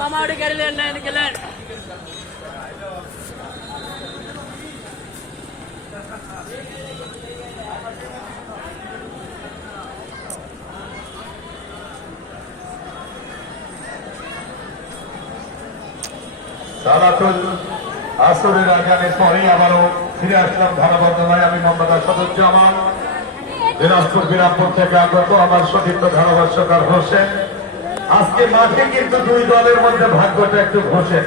মামাড়ি গাড়ি নেন গেলেন সালাতুল আসরের আজানের পরে আবারও ফিরে আসলাম ধারাবর্ধনায়। আমি মোহাম্মদ আসাদুজ্জামান, দিনাজপুর বিরামপুর থেকে আগত আমার সতীর্থ ধারাভাষ্যকার হোসেন। আজকে মাঠে কিন্তু দুই দলের মধ্যে ভাগ্যটা একটু ঘষে।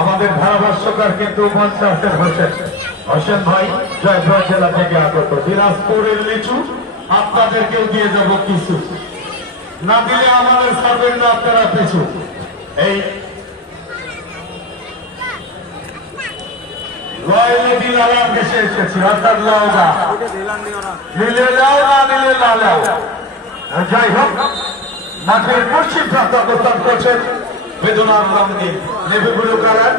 আমাদের ধারাভাষ্যকার কিন্তু মঞ্চে আছেন হোসেন ভাই, জয়পুর জেলা থেকে আগত। দিনাজপুরের লিচু আপনাদেরকেও দিয়ে যাব কিছু, না দিলে আমাদের ছাড়বেন না আপনারা পিছু। এই রয়্যাল লালার দেশে এসেছি, অর্থাৎ লাউদা নিলে লাও না নিলে লালাও। যাই হোক, মাঠের পশ্চিম প্রান্ত অবস্থান করছেন বেদনার রঙে নেভি ব্লু কালার।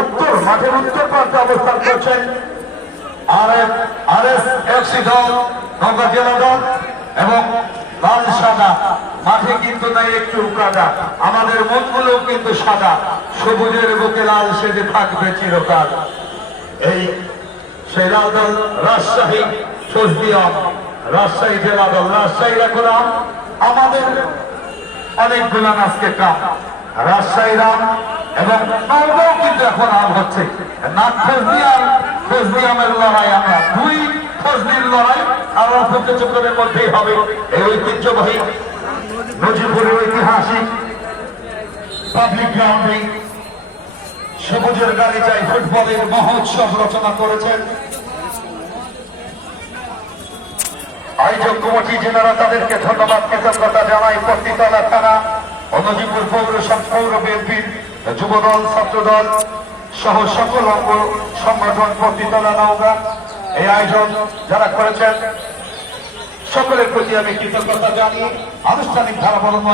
উত্তর মাঠের উত্তর প্রান্তে অবস্থান করছেন RSFC দল, নওগাঁ জেলা দল এবং লাল সাদা। মাঠে কিন্তু নাই একটু কাদা, আমাদের মনগুলো কিন্তু সাদা, সবুজের বুকে লাল সেজে থাকবে চিরকাল। এই সেই লাল দল রাজশাহী সজদিয়াম, রাজশাহী জেলা দল। রাজশাহীর এখন আমাদের অনেকগুলো আজকে কাম, রাজশাহী রাম এবং নওগাঁও কিন্তু এখন আম হচ্ছে। নাক ফজদিয়ামের লড়াই, আমরা দুই ফজলির লড়াই আর অল্প কিছুক্ষণের মধ্যেই হবে। এই ঐতিহ্যবাহী নজিপুরের ঐতিহাসিক পাবলিক গ্রাউন্ডে সবুজের গাড়ি চাই ফুটবলের মহোৎসব রচনা করেছেন আয়োজক কমিটি, যারা তাদেরকে ধন্যবাদ কৃতজ্ঞতা জানাই। পত্নীতলা থানা ও নজিপুর পৌর বিএনপির যুবদল, ছাত্রদল সহ সকল অঙ্গ সংগঠন পত্নীতলা নওগাঁ এই আয়োজন যারা করেছেন সকলের প্রতি আমি কৃতজ্ঞতা জানিয়ে আনুষ্ঠানিক ধারাবর্ধনা